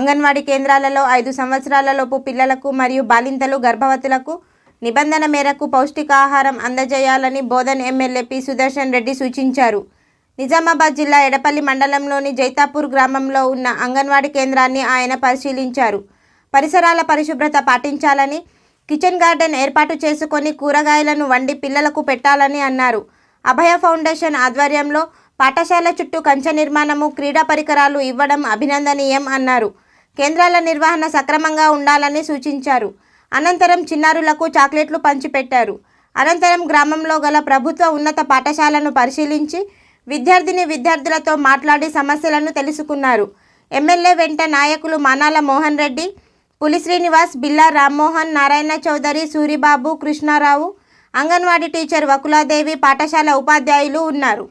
అంగన్వాడీ కేంద్రాలలో ఐదు సంవత్సరాలలోపు పిల్లలకు మరియు బాలింతలు గర్భవతులకు నిబంధన మేరకు పౌష్టికాహారం అందజేయాలని బోధన్ ఎమ్మెల్యే పి. సుదర్శన్ రెడ్డి సూచించారు. నిజామాబాద్ జిల్లా ఎడపల్లి మండలంలోని జైతాపూర్ గ్రామంలో ఉన్న అంగన్వాడీ కేంద్రాన్ని ఆయన పరిశీలించారు. పరిసరాల పరిశుభ్రత పాటించాలని కిచెన్ గార్డెన్ ఏర్పాటు చేసుకొని కూరగాయలను వండి పిల్లలకు పెట్టాలని అన్నారు. అభయ ఫౌండేషన్ ఆధ్వర్యంలో పాఠశాల చుట్టూ కంచె నిర్మాణము క్రీడా పరికరాలు ఇవ్వడం అభినందనీయం అన్నారు. కేంద్రాల నిర్వహణ సక్రమంగా ఉండాలని సూచించారు. అనంతరం చిన్నారులకు చాక్లెట్లు పంచిపెట్టారు. అనంతరం గ్రామంలో గల ప్రభుత్వ ఉన్నత పాఠశాలను పరిశీలించి విద్యార్థిని విద్యార్థులతో మాట్లాడి సమస్యలను తెలుసుకున్నారు. ఎమ్మెల్యే వెంట నాయకులు మానాల మోహన్ రెడ్డి పులి శ్రీనివాస్ బిల్లా రామ్మోహన్ నారాయణ చౌదరి సూరిబాబు కృష్ణారావు అంగన్వాడీ టీచర్ వకులాదేవి పాఠశాల ఉపాధ్యాయులు ఉన్నారు.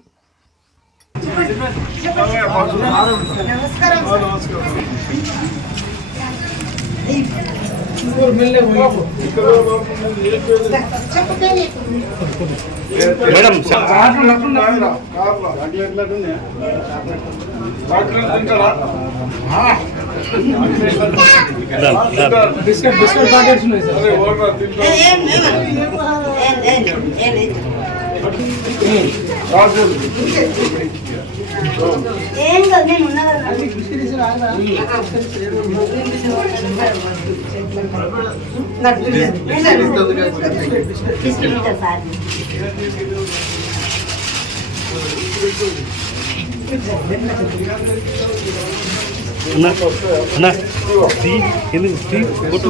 మేడం బిస్కెట్ బిస్కెట్ ప్యాకెట్స్ ఉన్నాయి సార్ ఏం కాదు నేను ఉన్నా కదా అన్నా అన్నా. తీ ఎందుకు తీ కొట్టు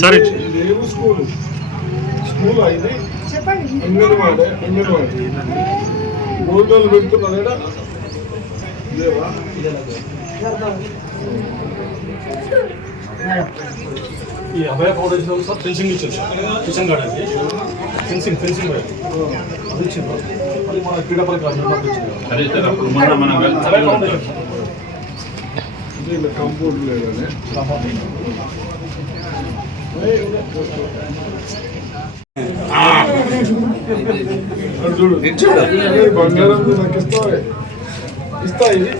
సరే. లేవు స్కూల్. స్కూల్ అయితే అంగన్వాడే అంగన్వాడి. భోజనాలు పెడుతున్నారా లేవా ఈ అభయ ఫౌండేషన్ సార్ ఫెన్సింగ్ ఇచ్చారు. Kitchen garden fencing fencing wire అది ఇచ్చింది అది మన క్రీడా పరికరాలు పంపించింది అదే సార్ అప్పుడు మొన్న మనం అభయ ఫౌండేషన్. సార్ దీంట్లో కంపౌండ్ లేదని. అది చూడు బంగారం నాకు ఇస్తావా ఇస్తా ఇది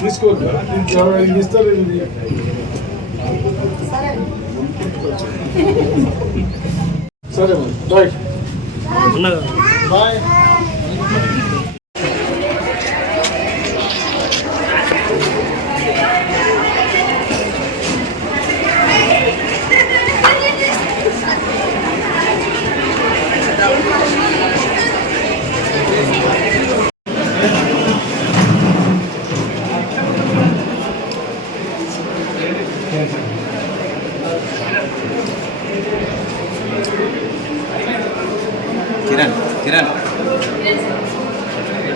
తీసుకో ఇది ఇస్తారు ఇది సరే బాయ్ బాయ్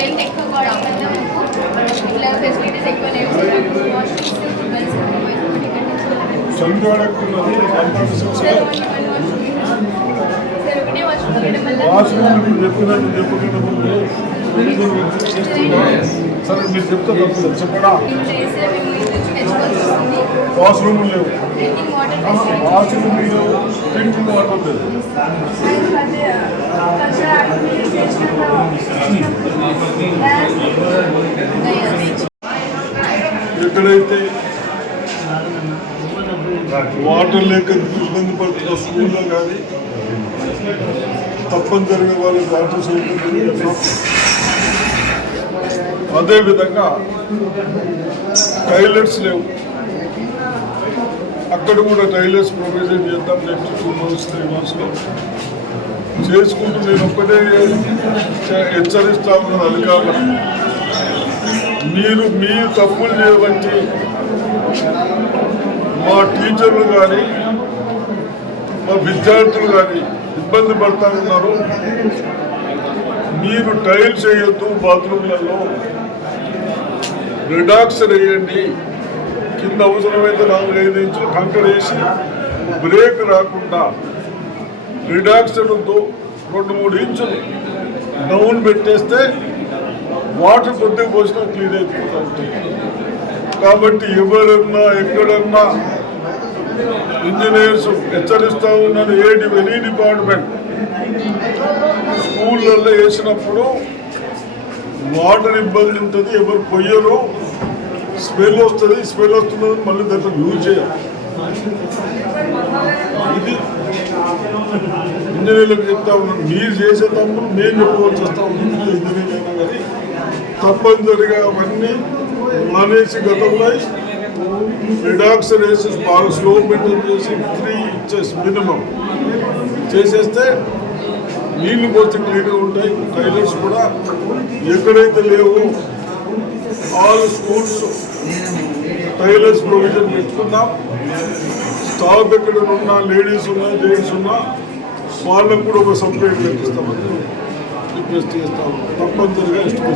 స్ట్రెంత్ ఎక్కువ కావడం వల్ల మాకు ఇట్లా ఫెసిలిటీస్ ఎక్కువ లేవు సార్ మీరు చెప్తే చెప్పడా వాష్రూమ్ లేవు. వాష్రూమ్ లేవు డ్రింకింగ్ వాటర్ లేదు ఎక్కడైతే వాటర్ లేక ఇబ్బంది పడుతున్న స్కూల్లో కానీ తప్పనిసరిగా వాళ్ళకి వాటర్ సౌకర్యం. అదేవిధంగా టైలెట్స్ లేవు. అక్కడ కూడా టైలర్స్ ప్రొవిజన్ చేద్దాం నెక్స్ట్ టూ మంత్స్ త్రీ మంత్స్లో చేసుకుంటూ నేను ఒక్కటే హెచ్చరిస్తా ఉన్నాను అధికారులకు మీరు మీ తప్పులు చేయబట్టి మా టీచర్లు కానీ మా విద్యార్థులు కానీ ఇబ్బంది పడతా ఉన్నారు. మీరు టైల్స్ వేయొద్దు బాత్రూమ్లలో. రిడాక్సర్ వేయండి. కింద అవసరమైతే నాలుగు ఐదు ఇంచులు కంకర వేసి బ్రేక్ రాకుండా రిడాక్సర్తో రెండు మూడు ఇంచులు డౌన్ పెట్టేస్తే వాటర్ కొద్దిగా పోసినా క్లీన్ అయిపోతుంది. కాబట్టి ఎవరన్నా ఎక్కడన్నా ఇంజనీర్స్ హెచ్చరిస్తూ ఉన్నాను ఏ వెనీ డిపార్ట్మెంట్ స్కూళ్ళల్లో వేసినప్పుడు వాటర్ ఇబ్బంది ఉంటుంది ఎవరు పొయ్యరు స్మెల్ వస్తుంది స్మెల్ వస్తుందని మళ్ళీ దాంట్లో యూజ్ చేయాలి. ఇది ఇంజనీర్లకు చెప్తా ఉన్నాను. మీరు చేసే తప్పులు నేను చెప్పుకోవాల్సి వస్తా ఉన్నాను ఇంజనీర్ అయినా కానీ తప్పనిసరిగా అవన్నీ మానేసి గతంలో రిడాక్స్ రేసెస్ బాగా స్లో మెయింటైన్ చేసి త్రీ ఇచ్చేసి మినిమం చేసేస్తే నీళ్ళు పోతే క్లీన్గా ఉంటాయి టైలర్స్ కూడా. ఎక్కడైతే లేవు ఆల్ స్కూల్స్ టైలర్స్ ప్రొవిజన్ పెట్టుకున్నాం. స్టాఫ్ ఎక్కడ ఉన్నా లేడీస్ ఉన్నా జెంట్స్ ఉన్నా వాళ్ళకు కూడా ఒక సపరేట్ లెక్కిస్తామని రిక్వెస్ట్ చేస్తాము తప్పనిసరిగా ఇష్టం